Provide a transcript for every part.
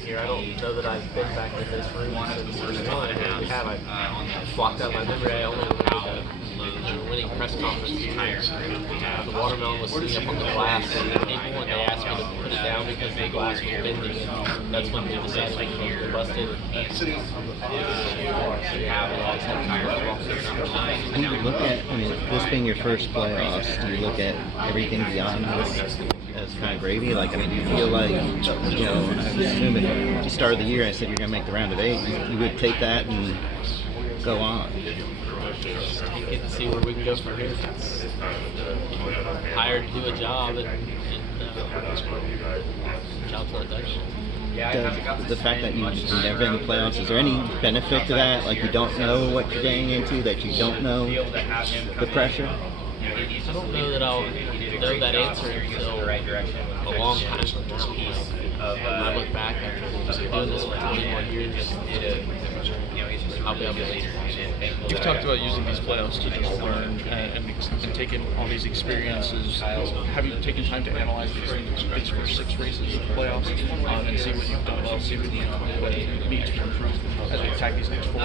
here. I don't know that I've been back in this room since first one. And we have, I blocked out my memory. I only remember the winning press conference here. The watermelon was sitting up on the glass and they asked me to put it down because the glass was bending, and that's when we decided to bust it. Do you look at, I mean, this being your first playoffs, do you look at everything beyond this as kind of gravy? Like, I mean, do you feel like, I assume if you started the year and I said you're going to make the round of 8, you would take that and go on? Just take it and see where we can go from here. Hired to do a job, and job's not done. The fact that you've never been in the playoffs, is there any benefit to that? Like, you don't know what you're getting into, that you don't know the pressure? I don't know that I'll know that answer until a long time from now. When I look back after doing this for 21 years, I'll be able to answer. You've talked about using these playoffs to just learn and taking all these experiences. Have you taken time to analyze these first 6 races of the playoffs and see what you've done well, see what you need to improve as we attack these next 4?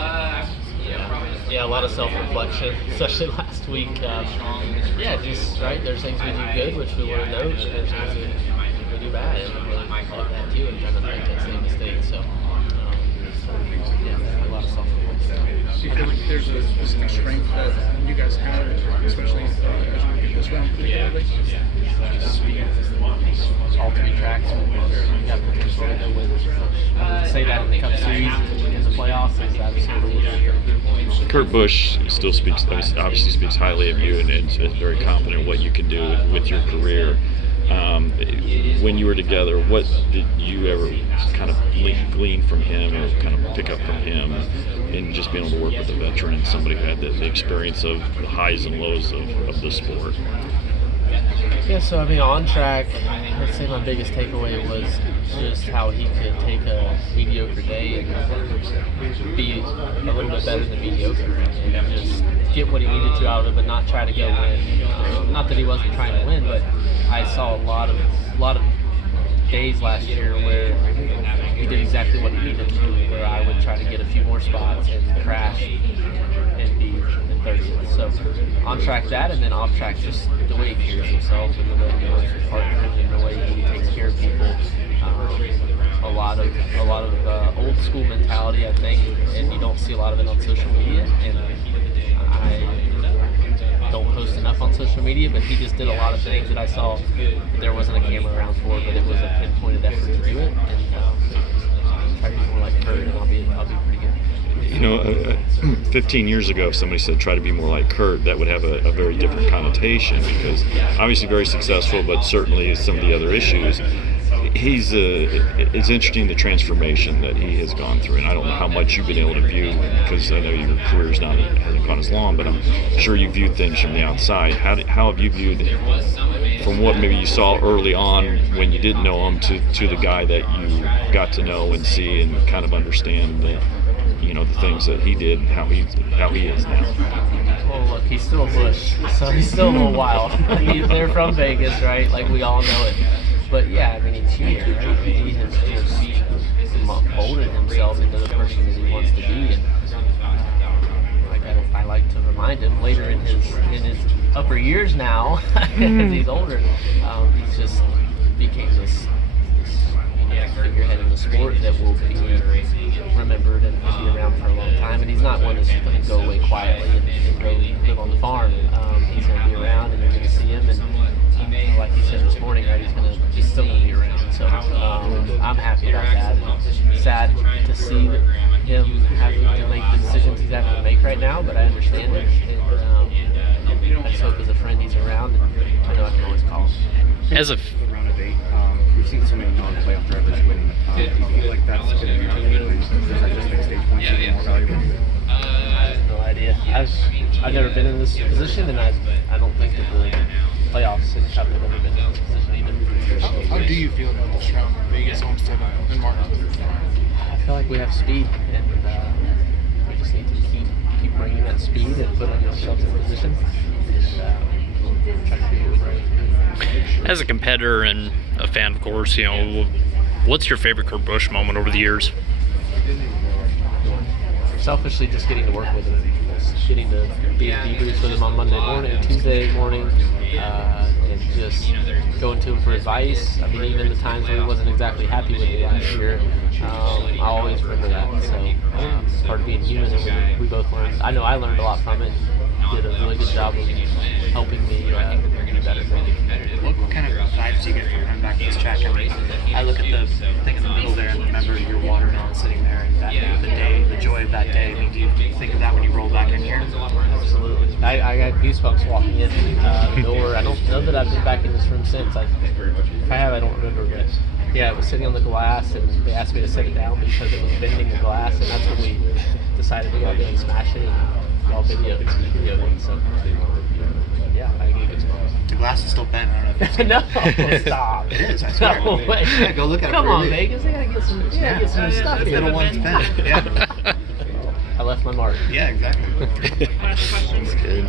Yeah, a lot of self-reflection, especially last week. Just right. There's things we do good, which we want to know, and there's things we do bad, and we really like that too, and trying to make that same mistake. So, a lot of self-reflection. Do you feel like there's a specific strength that you guys have, especially as we get this round particularly? All 3 tracks, we got the potential to go with. Say that in the Cup Series, in the playoffs, is absolutely. Kurt Busch still obviously speaks highly of you, and is very confident in what you can do with your career. When you were together, what did you ever kind of glean from him, or kind of pick up from him, and just being able to work with a veteran, somebody who had the experience of the highs and lows of the sport? Yeah, so I mean, on track, I'd say my biggest takeaway was just how he could take a mediocre day and be a little bit better than mediocre, and just get what he needed to out of it, but not try to go win. Not that he wasn't trying to win, but I saw a lot of days last year where he did exactly what he needed to do, where I would try to get a few more spots and crash and be in 30th. So on track that, and then off track just the way he carries himself and the way he works with partners and the way he takes care of people. A lot of old school mentality, I think, and you don't see a lot of it on social media. And I don't post enough on social media, but he just did a lot of things that I saw that there wasn't a camera around for, but it was a pinpointed effort to do it. And try to be more like Kurt, and I'll be pretty good. 15 years ago, if somebody said try to be more like Kurt, that would have a very different connotation, because obviously very successful, but certainly some of the other issues. It's interesting the transformation that he has gone through, and I don't know how much you've been able to view, because I know your career's hasn't gone as long, but I'm sure you viewed things from the outside. How have you viewed it from what maybe you saw early on when you didn't know him to the guy that you got to know and see and kind of understand the things that he did and how he is now? Well, look, he's still a Busch, so he's still a little wild. They're from Vegas, right? Like, we all know it. But yeah, I mean, he's here, right? He has just molded himself into the person that he wants to be, and I like to remind him later in his upper years now, as he's older, he's just became this figurehead in the sport that will be remembered and be around for a long time. And he's not one that's going to go away quietly and go live on the farm. He's going to be around, and you're going to see him. And like he said this morning, right, he's still going to be around. So I'm happy about that. Sad to see him having to make the decisions he's having to make right now, but I understand it. And I just hope as a friend he's around, and I know I can always call him. As a round of 8, we've seen so many non-playoff drivers winning. Do you feel like that's going to be or does that just make stage points even more valuable? I have no idea. I've never been in this position, and I don't think that the playoffs and Cup have ever been in this position either. How do you feel about this round, Vegas, Homestead, and Martin? I feel like we have speed, and we just need to keep bringing that speed and putting ourselves in position. And try to do it right. As a competitor and a fan, of course, What's your favorite Kurt Busch moment over the years? Selfishly, just getting to work with him, just getting to be in debriefs with him on Monday morning, Tuesday morning, and just going to him for advice. I mean, even the times where he wasn't exactly happy with me last year, I always remember that. So it's part of being human, and we both learned. I know I learned a lot from it. Did a really good job of helping me be better. What kind of vibes do you get from coming back to this track? I mean, I look at the thing in the middle there and remember your watermelon sitting there, and that the joy of that day. I mean, do you think of that when you roll back in here? Absolutely. I got goosebumps walking in the door. I don't know that I've been back in this room since. If I have, I don't remember. But yeah, it was sitting on the glass, and they asked me to set it down because it was bending the glass, and that's when we decided to go out there and smash it and all video it. So yeah, I get goosebumps. The glass is still bent. I don't know if it's No, stop. It is, I swear. No way. Yeah, go look at it. Come for a on, week. Vegas. They gotta get some. Yeah, get some stuff The here. middle one's bent. Yeah. I left my mark. Yeah, exactly. That's good.